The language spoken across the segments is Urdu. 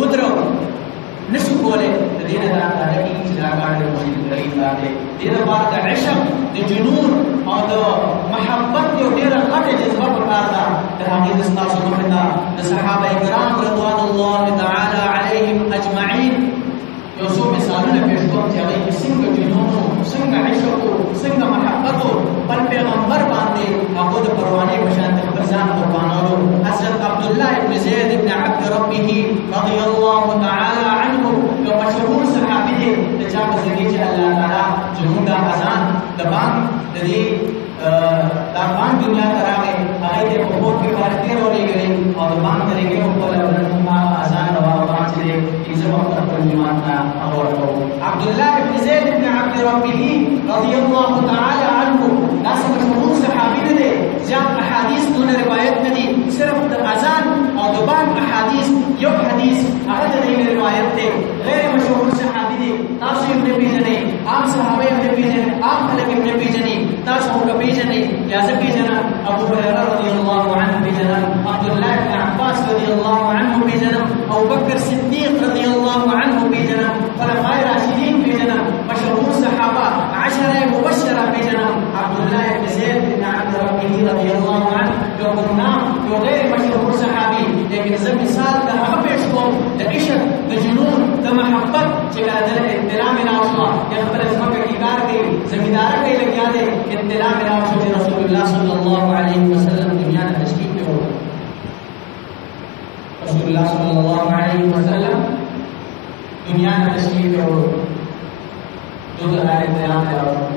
ودرو نشو بوله دين دا لكن إذا قاعد المسجد الكريم هذا دين بعد عشق الجنون أو محبة ودير القدر جذبة بركاته تهاني دستاس ومحنا الصحابة الكرام رضوان الله تعالى عليهم أجمعين يوسف مثالنا بيشكر جاي سنگ جنون سنگ عشق سنگ محبة بل پیغمبر باندې هغه د پروانه بشان خبرزان قربانولو حضرت عبد الله بن زيد بن عبد ربه رضي الله تعالى عنه یو مشهور صحابي دی چې هغه زګی چې الله تعالی جنون دا اذان د باندې د دې دا باندې دنیا تراغه هغه د په کې ورته ورېږي او د باندې طریقې په لور ما اذان او باندې چې زموږ په ایمان او عبد الله بن زيد بن عبد ربه رضي الله تعالى عنه ناس مشهور صحابي نه زیات احادیث دون روایت نه دي صرف د اذان او د باندې احادیث یو حدیث هغه د روایت دی غیر مشهور صحابي دي تاسو یې نه پیژنئ عام صحابه یې نه پیژنئ عام خلک یې نه پیژنئ تاسو هم پیژنئ یا زه پیژنم ابو هريره رضی الله عنه پیژنم عبد الله بن عباس رضی الله عنه پیژنم ابو بکر صدیق رضی الله عنه پیژنم خلفای راشدین پیژنم مشهور صحابه عشره مبشره پیژنم عبد الله بن زيد بن عبد ربه رضی الله عنه یو نام یو غیر مشهور صحابي لیکن زه مثال د هغه پیش کوم د عشق د جنون د محبت چې کله د اطلاع مې راوشوه یا خپله ځمکه کې کار کوي زمینداره کوي لګیا دی اطلاع مې راوشوه چې رسول الله صلی الله علیه وسلم دنیا نه تشریف وکړ رسول الله صلی الله علیه وسلم دنیا نه تشریف وکړ دغه اطلاع مې راوشوه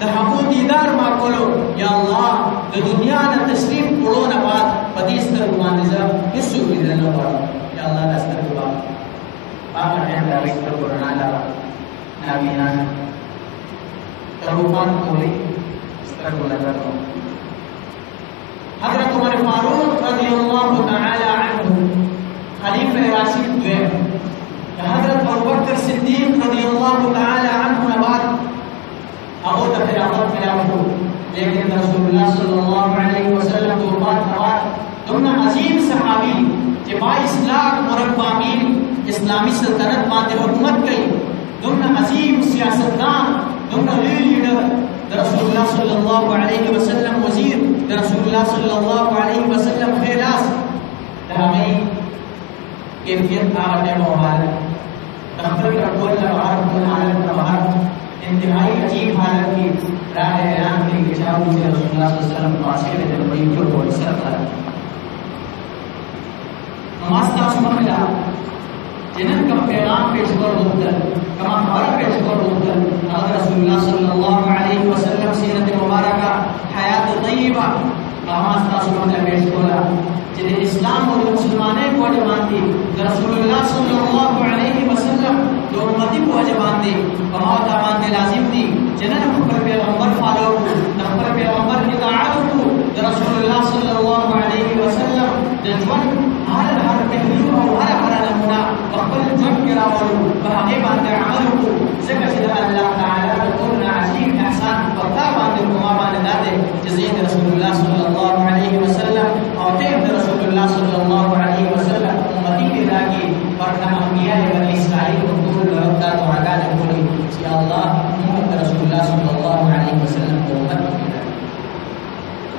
د هغو دیدار ما کولو یا الله د دنیا نه تشریف کړو نه بعد پدې ستر باندې زه هیڅ لیدل نه غواړم یا الله د ستر په هغه ټیم دا ستر قرآن لا نبیان روحان کولی ستر ولادت حضرت عمر فاروق رضی الله تعالی عنه خلیفہ راشد دویم حضرت ابوبکر صدیق رضی الله تعالی عنه نه بعد أو خلافات خلافه لكن رسول الله صلى الله عليه وسلم توبات نوات ضمن عظيم صحابي جماع إسلام مربامين إسلامي سلطنت ماده حکومت کئی ضمن عظيم سیاستدان ضمن لیڈر رسول الله صلى الله عليه وسلم وزير رسول الله صلى الله عليه وسلم خیلاس دهمی کیفیت آغا موحال تخبر اول لبعار کل عالم نبعار انتہائی عجیب حالت کی راہ اعلان کے لیے چاہو سے رسول اللہ صلی اللہ علیہ وسلم معاشرے میں بڑی جو بہت سر تھا نماز تاسو مخلا جنن کا پیغام پیش کر ہوتا کما ہمارا پیش کر ہوتا حضرت رسول اللہ صلی اللہ علیہ وسلم سیرت مبارکہ حیات طیبہ نماز تاسو مخلا پیش کر جن اسلام اور مسلمانے کو جمانتی رسول اللہ صلی اللہ علیہ وسلم جو امتی کو جمانتی بہت امان لازم دی جنن پر پیغمبر فالو پر پیغمبر اطاعت کو رسول اللہ صلی اللہ علیہ وسلم جوان ہر پہلو اور ہر نمونہ بقبل جن کے راولو بہانے باندے عمل کو ذکر سے اللہ تعالی قرآن عظیم احسان بتا باندے کما باندے داتے جزید رسول اللہ صلی اللہ علیہ وسلم اور رسول اللہ صلی اللہ علیہ وسلم امتی کے لاگی ورنہ انبیاء بنی اسرائیل کو دور ربتا تو آگاہ جبولی یا اللہ محمد رسول اللہ صلی اللہ علیہ وسلم کو امت کی لاگی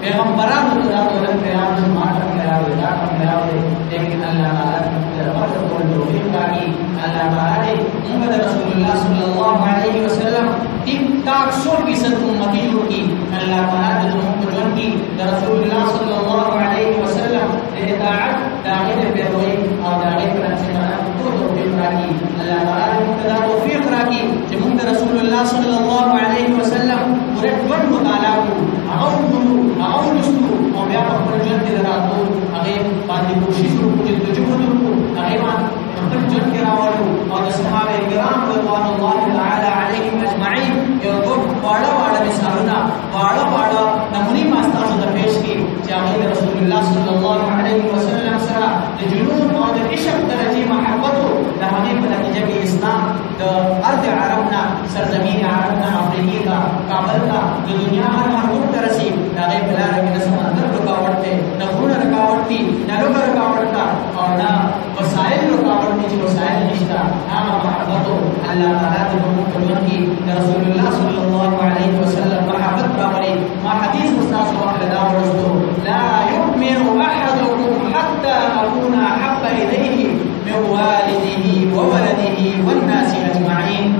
پیغمبران کو ذات ولد پیغام سماعت کراوے ذات کراوے لیکن اللہ تعالی دربار کو توفیق لاگی اللہ تعالی محمد رسول اللہ صلی اللہ علیہ وسلم ٹک ٹاک 100% امتی کی اللہ تعالی جو جون کی رسول اللہ صلی اللہ علیہ وسلم اطاعت داخل پیروی اور داخل پر اچھے کو توفیق راکی اللہ تعالی مقتدا توفیق راکی کہ محمد رسول اللہ صلی اللہ علیہ وسلم پورے جون مطالعہ کو اغاونستو او بیا پر جون کې دراتو هغه باندې کوشش وکړو چې تجربه وکړو هغه باندې خپل جون کې راوړو او د صحابه کرام رضوان الله تعالی علیهم اجمعین یو ټول واړه د ارض عربنا سرزمین عربنا افریقی کا کابل کا د دنیا هر مخلوق ته رسي دا غي بلار کې د سمندر رکاوټ ته د غرونو رکاوټ دي د لوګر رکاوټ تا او دا وسایل رکاوټ دي چې وسایل نشته هغه محبت الله تعالی د مخلوق کې رسول الله صلی الله علیه وسلم محبت راوړي ما حدیث مستاذ واحد دا ورستو لا يؤمن احدكم حتى اكون احب اليه من والده وولده والناس اجمعين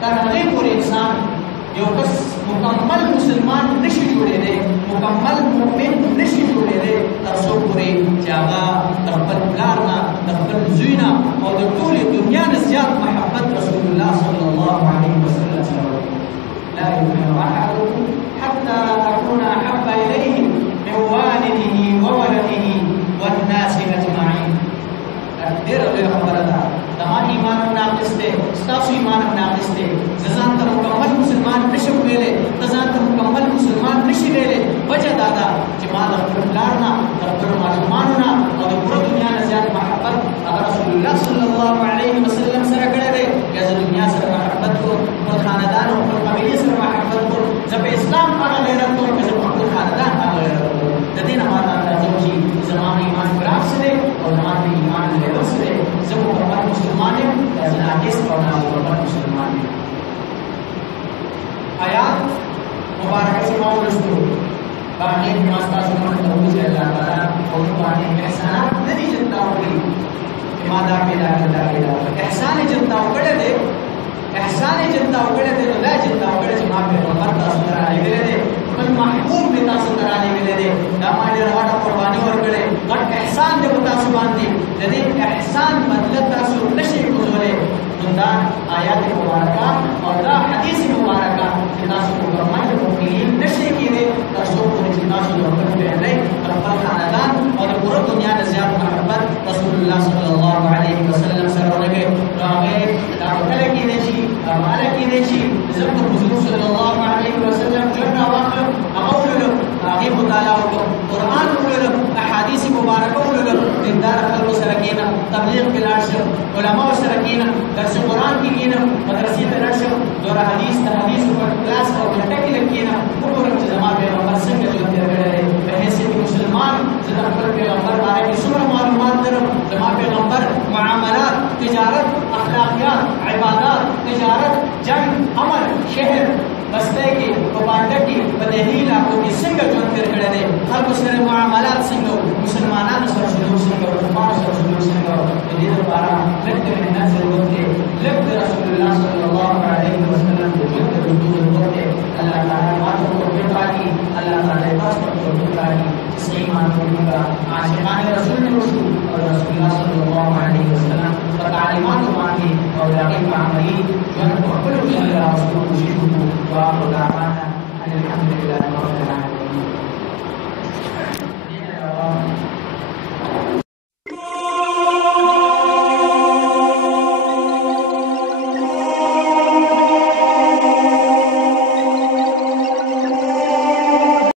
ترغیب پر انسان یو کس مکمل مسلمان نشي جوړېدی مکمل مؤمن نشي جوړېدی تر څو پورې چې هغه د خپل پلار نه د خپل زوی نه او د ټولې دنیا نه زیات محبت رسول الله صلی الله علیه وسلم سره لا يؤمن احدكم حتى اكون احب اليه من والده وولده والناس اجمعين ډېر لویه خبره ده زما ایمان ناقص دی ستاسو ایمان ناقص دی زه ځان ته مکمل مسلمان نشم ویلی ته ځان ته مکمل مسلمان نشي ویلی وجه دا ده چې ما د خپل پلار نه د خپلو ماشومانو نه او د پوره دنیا نه زیات محبت هغه رسول الله صلی الله علیه وسلم سره کړی دی یا زه دنیا سره محبت کوم خپل خاندان او خپل قبیلې سره محبت کوم زه په اسلام هغه غیرت کوم که زه په خپل خاندان هغه غیرت کوم د دې نه ماته اندازه وشي زما ایمان پراخ څه دی او زما د ایمان لیول څه دی زه مکمل مسلمان یم یا زه ناقص او نامکمل مسلمان یم آیات مبارکه چې ما ولوستو باندې ما ستاسو مخې ته وځي الله تعالی او باندې احسانات نه دي جنتا وکړي چې ما دا پیدا کړل احسان جنتا وکړه دې احسان جنتا وکړه دې لا جنتا وکړه چې ما پیغمبر تاسو ته راغلی دی خپل محبوب دې تاسو ته راغلی دی دا ما ډېر غټه قرباني ورکړې غټ احسان دې تاسو باندې د دې احسان بدله تاسو نشئ کولی دا آیات مبارکه او دا حدیث مبارکه چې تاسو مکمل مؤمنین نشئ کېدی تر څو پورې چې تاسو د خپل فیملی د خپل خاندان او د پوره دنیا نه زیات محبت رسول الله صلی الله علیه وسلم سره ونه کړئ نو هغې دا کله کېدی شي هغه کېدی شي زه پر حضور صلی الله علیه وسلم ژوند راواخلم هغه ولولم هغې مطالعه وکړم قرآن ولولم احادیث مبارکه ولولم دیندار خلکو سره کښېنم تبلیغ کې لاړ شم علماو سره کښېنم درس قرآن کې کښېنم مدرسې ته لاړ شم دوره حدیث د حدیثو په کلاس او ګټه کې لږ کښېنم وګورم چې زما پیغمبر څنګه ژوند تېر کړی دی په حیثیت مسلمان زه د خپل پیغمبر باره کې څومره معلومات لرم زما پیغمبر معاملات تجارت اخلاقیات عبادات تجارت جنگ امن شهر بسته کې په بانډه کې په دهلي علاقو کې څنګه ژوند تېر کړی دی خلکو سره معاملات څنګه مسلمانانو سره سلوک څنګه کفارو سره سلوک څنګه د دې لپاره لږ د محنت ضرورت دی لږ د رسول الله صلی الله علیه وسلم د ژوند د رجوع ضرورت دی الله تعالی ما ته توفیق راکړي الله تعالی تاسو ته توفیق راکړي صحیح معنی کا عاشقان رسول اوسو او رسول الله صلی الله علیه وسلم په تعلیماتو باندې او د هغې په عملي ژوند په خپلو کې راوستلو کوشش وکړو واخر دعوانا ان الحمد لله رب العالمين